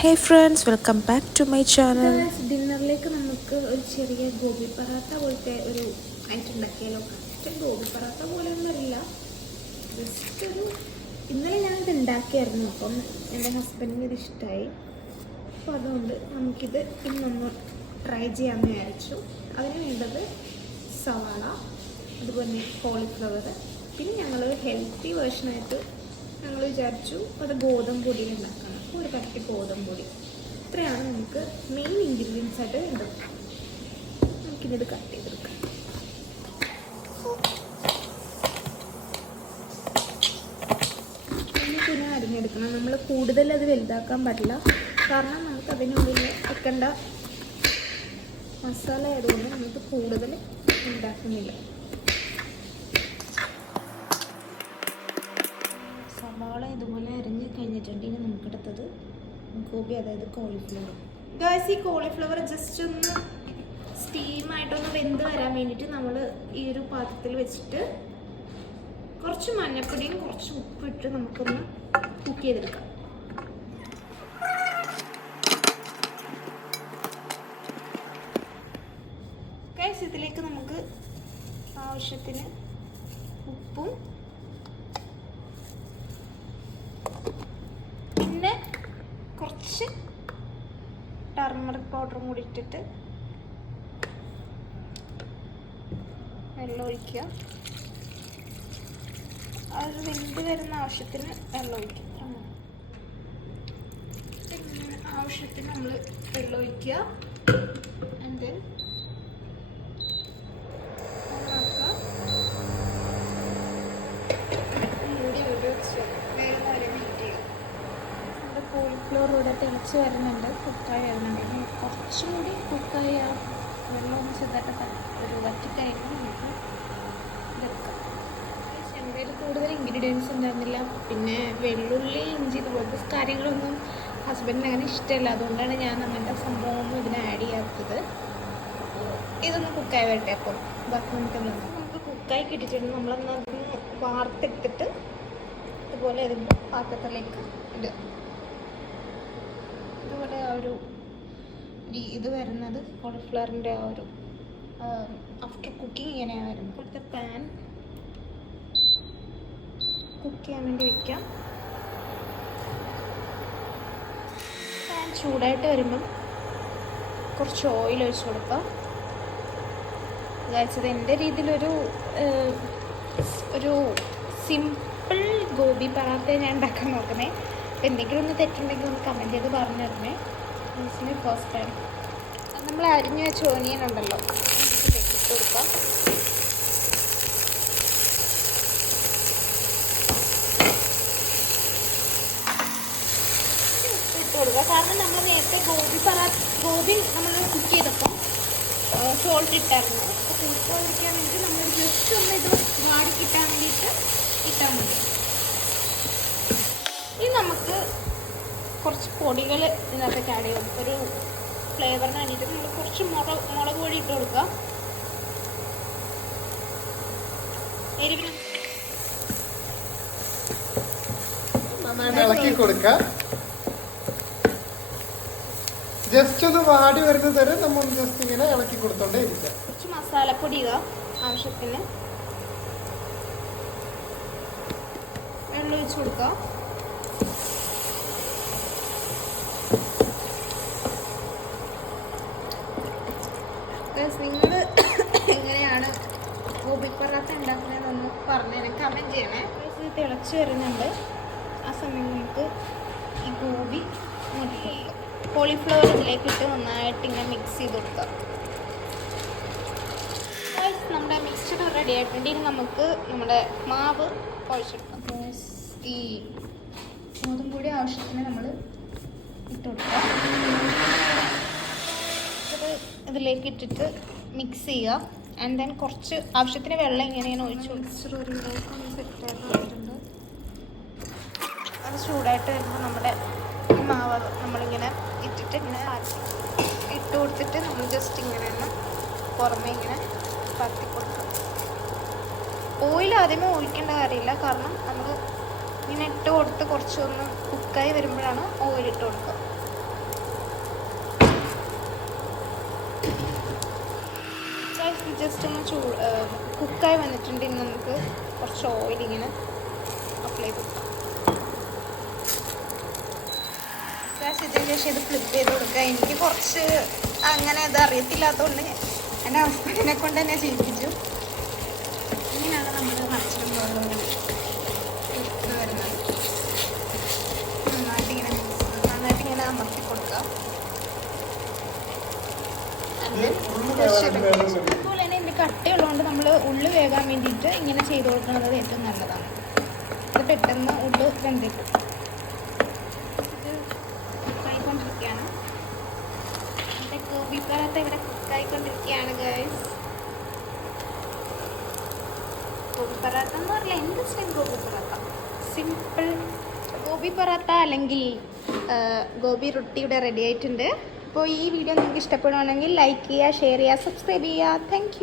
Hey friends welcome back to my channel ഡിന്നറിലേക്ക് നമുക്ക് ഒരു ചെറിയ ഗോബി പറാത്ത പോലത്തെ ഒരു ഐറ്റം ഉണ്ടാക്കിയാലോ? കറക്റ്റ് ഗോബി പറാത്ത പോലെ ഒന്നും അറിയില്ല ജസ്റ്റ് ഒരു ഇന്നലെ ഞാനിത് ഉണ്ടാക്കിയായിരുന്നു. അപ്പം എന്റെ ഹസ്ബൻഡിന് ഇത് ഇഷ്ടമായി അപ്പോൾ അതുകൊണ്ട് നമുക്കിത് ഇന്നൊന്ന് ട്രൈ ചെയ്യാമെന്ന് വിചാരിച്ചു. അതിന് വേണ്ടത് സവാള അതുപോലെ കോളിഫ്ലവർ പിന്നെ ഞങ്ങൾ ഹെൽത്തി വേർഷനായിട്ട് ഞങ്ങൾ വിചാരിച്ചു അത് ഗോതമ്പ് പൊടിയിൽ ഉണ്ടാക്കണം. ഒരു പത്ത് ഗോതമ്പൊടി ഇത്രയാണ് നമുക്ക് മെയിൻ ഇൻഗ്രീഡിയൻസ് ആയിട്ട് വേണ്ടത്. നമുക്കിത് കട്ട് ചെയ്തെടുക്കാം. പിന്നെ അരിഞ്ഞെടുക്കണം. നമ്മൾ കൂടുതൽ അത് വലുതാക്കാൻ പറ്റില്ല കാരണം നമുക്ക് അതിനുള്ളിൽ വെക്കേണ്ട മസാല ആയതുകൊണ്ട് നമുക്ക് കൂടുതൽ ഉണ്ടാക്കുന്നില്ല. സവാള ഇതുപോലെ അരിഞ്ഞ് ഇനി നമുക്കെടുത്തത് ഗോപി അതായത് കോളിഫ്ലവർ ഗായ്സ് ഈ കോളിഫ്ലവർ ജസ്റ്റ് ഒന്ന് സ്റ്റീമായിട്ടൊന്ന് വെന്ത് വരാൻ വേണ്ടിയിട്ട് നമ്മൾ ഈ ഒരു പാത്രത്തിൽ വെച്ചിട്ട് കുറച്ച് മഞ്ഞപ്പൊടിയും കുറച്ച് ഉപ്പിട്ട് നമുക്കൊന്ന് കുക്ക് ചെയ്തെടുക്കാം. ഇതിലേക്ക് നമുക്ക് ആവശ്യത്തിന് ഉപ്പും പിന്നെ കുറച്ച് ടർമറിക് പൗഡറും കൂടി ഇട്ടിട്ട് വെള്ളം ഒഴിക്കുക. അത് വെന്ത് വരുന്ന ആവശ്യത്തിന് വെള്ളം ഒഴിക്കുക. ആവശ്യത്തിന് നമ്മൾ വെള്ളം ഒഴിക്കുക. ആൻഡ് ദെൻ മൂടി അവിടെ വെച്ച് വേറെ കാര്യം വെയിറ്റ് ചെയ്യുക നമ്മുടെ തിളച്ച് വരുന്നുണ്ട്. കുക്കായി വരുന്നുണ്ട്. ഇനി കുറച്ചും കൂടി കുക്കായി ആ വെള്ളം ഒന്ന് ചെറുതായിട്ട് ഒരു വറ്റിക്കഴിഞ്ഞാൽ നമുക്ക് ഇതെടുക്കാം ചെണ്ടയിൽ കൂടുതൽ ഇൻഗ്രീഡിയൻസ് ഉണ്ടായിരുന്നില്ല. പിന്നെ വെള്ളുള്ളി ഇഞ്ചി ഇതുപോലത്തെ കാര്യങ്ങളൊന്നും ഹസ്ബൻഡിന് അങ്ങനെ ഇഷ്ടമല്ല. അതുകൊണ്ടാണ് ഞാൻ അങ്ങനത്തെ സംഭവമൊന്നും ഇതിനെ ആഡ് ചെയ്യാത്തത്. ഇതൊന്ന് കുക്കായി വരട്ടെ അപ്പോൾ ബാക്കി നമുക്ക്. നമുക്ക് കുക്കായി കിട്ടിയിട്ടുണ്ട്. നമ്മളൊന്ന് വാർത്തെടുത്തിട്ട് ഇതുപോലെ അതിന്റെ പാത്രത്തിലേക്ക് ഇടുക. ഒരു ഇത് വരുന്നത് കോളിഫ്ലവറിന്റെ ആ ഒരു ആഫ്റ്റർ കുക്കിംഗ് ഇങ്ങനെയാണ് വരുന്നത് ഇപ്പോഴത്തെ പാൻ കുക്ക് ചെയ്യാൻ വേണ്ടി വയ്ക്കാം പാൻ ചൂടായിട്ട് വരുമ്പം കുറച്ച് ഓയിൽ ഒഴിച്ച് കൊടുക്കാം. വിചാരിച്ചത് എന്റെ രീതിയിലൊരു ഒരു സിമ്പിൾ ഗോബി പറാത്ത ഞാൻ ഉണ്ടാക്കാൻ നോക്കണേ എന്തെങ്കിലും ഒന്ന് തെറ്റുണ്ടെങ്കിൽ ഒന്ന് കമന്റ് ചെയ്ത് പറഞ്ഞു തരണേ. മീൻസിന് ഫസ്റ്റ് ടൈം നമ്മൾ അരിഞ്ഞ വെച്ച ഓനിയൻ ഉണ്ടല്ലോ. ഇട്ട് കൊടുക്കാം. ഇട്ട് കൊടുക്കുക കാരണം നമ്മൾ നേരത്തെ ഗോബി പറ ഗോബി നമ്മൾ കുക്ക് ചെയ്തപ്പോൾ സോൾട്ട് ഇട്ടായിരുന്നു. അപ്പോൾ കൂട്ടാതിരിക്കാൻ വേണ്ടി നമ്മൾ ജസ്റ്റ് ഒന്ന് ഇത് വാടി കിട്ടാൻ വേണ്ടിയിട്ട് ഇട്ടാൽ മതി. കുറച്ച് പൊടികൾ ഇതിനകത്തേക്ക് ആഡ് ചെയ്യും ഒരു ഫ്ലേവറിന് വേണ്ടിയിട്ട് നമ്മൾ കുറച്ച് മുളക് മുളക് പൊടി ഇട്ട് കൊടുക്കുക. എരിവിന് ഇളക്കി കൊടുക്ക ജസ്റ്റ് ഒന്ന് വാടി വരുന്നത് വരെ നമ്മൾ ജസ്റ്റ് ഇങ്ങനെ ഇളക്കി കൊടുത്തോണ്ടേ ഇരിക്കുക. കുറച്ച് മസാലപ്പൊടി ഇടുക ആവശ്യത്തിന്. വെള്ളം ഒഴിച്ചു കൊടുക്കുക നിങ്ങൾ എങ്ങനെയാണ് ഗോബി പൊറാത്ത ഉണ്ടാക്കുന്നതെന്നൊന്ന് പറഞ്ഞുതരാം കമന്റ് ചെയ്യണേ. ഇത് തിളച്ച് വരുന്നുണ്ട്. ആ സമയം നമുക്ക് ഈ ഗോബി ഇങ്ങോട്ട് കോളിഫ്ലവർ ഇതിലേക്ക് ഇട്ട് നന്നായിട്ട് ഇങ്ങനെ മിക്സ് ചെയ്ത് കൊടുക്കാം നമ്മുടെ മിക്സ്ചർ റെഡി ആയിട്ടുണ്ട്. ഇനി നമുക്ക് നമ്മുടെ മാവ് കുഴച്ചെടുക്കാം. ഈ ഗോതമ്പ് പൊടി ആവശ്യത്തിന് നമ്മൾ ഇട്ട് കൊടുക്കാം. ഇതിലേക്ക് ഇട്ടിട്ട് മിക്സ് ചെയ്യുക. ആൻഡ് ദെൻ കുറച്ച് ആവശ്യത്തിന് വെള്ളം ഇങ്ങനെയാണ് ഒഴിച്ചു അത് ചൂടായിട്ട് വരുമ്പോൾ നമ്മുടെ മാവ് നമ്മളിങ്ങനെ ഇട്ടിട്ട് ഇങ്ങനെ ഇട്ട് കൊടുത്തിട്ട് നമ്മൾ ജസ്റ്റ് ഇങ്ങനെ ഒന്ന് പുറമേ ഇങ്ങനെ പരത്തി കൊടുക്കും ഓയിൽ ആദ്യമേ ഒഴിക്കേണ്ട കാര്യമില്ല. കാരണം നമ്മൾ ഇങ്ങനെ ഇട്ട് കൊടുത്ത് കുറച്ചൊന്ന് കുക്കായി വരുമ്പോഴാണ് ഓയിൽ ഇട്ട് കൊടുക്കുക. ജസ്റ്റ് ഒന്ന് ചൂ കുക്കായി വന്നിട്ടുണ്ട് ഇനി നമുക്ക് കുറച്ച് ഓയിൽ ഇങ്ങനെ അപ്ലൈ കൊടുക്കാം. ഇതിന് ശേഷം ഇത് ഫ്ലിപ്പ് ചെയ്ത് കൊടുക്കുക. എനിക്ക് കുറച്ച് അങ്ങനെ ഇത് അറിയത്തില്ലാത്തതുകൊണ്ട് എന്റെ ഹസ്ബൻഡിനെ കൊണ്ട് തന്നെ ചെയ്യിപ്പിച്ചു. ഇങ്ങനെയാണ് നമ്മൾ മറിച്ചിടും ഇത് വരുന്നത്. നന്നായിട്ട് ഇങ്ങനെ mix- നന്നായിട്ട് ഇങ്ങനെ അമർത്തി കൊടുക്കുക അതുപോലെ തന്നെ ഇതിന്റെ കട്ടയുള്ളതുകൊണ്ട് നമ്മൾ ഉള്ളു വേകാൻ വേണ്ടിയിട്ട് ഇങ്ങനെ ചെയ്ത് കൊടുക്കുന്നത് ഏറ്റവും നല്ലതാണ്. ഇത് പെട്ടെന്ന് ഉള്ളു വെന്തിട്ടും ഇത് കുക്കായിക്കൊണ്ടിരിക്കുകയാണ് എന്റെ ഗോബി പറാത്ത ഇവിടെ കുക്കായിക്കൊണ്ടിരിക്കുകയാണ് ഗൈസ് ഗോബി പറാത്ത എന്ന് പറഞ്ഞാൽ എന്ത് സ്റ്റൈൽ ഗോബി പറാത്ത? സിമ്പിൾ ഗോബി പറാത്ത അല്ലെങ്കിൽ ഗോപി റൊട്ടി ഇവിടെ റെഡി ആയിട്ടുണ്ട്. അപ്പോൾ ഈ വീഡിയോ നിങ്ങൾക്ക് ഇഷ്ടപ്പെടുവാണെങ്കിൽ ലൈക്ക് ചെയ്യുക ഷെയർ ചെയ്യുക സബ്സ്ക്രൈബ് ചെയ്യുക. താങ്ക്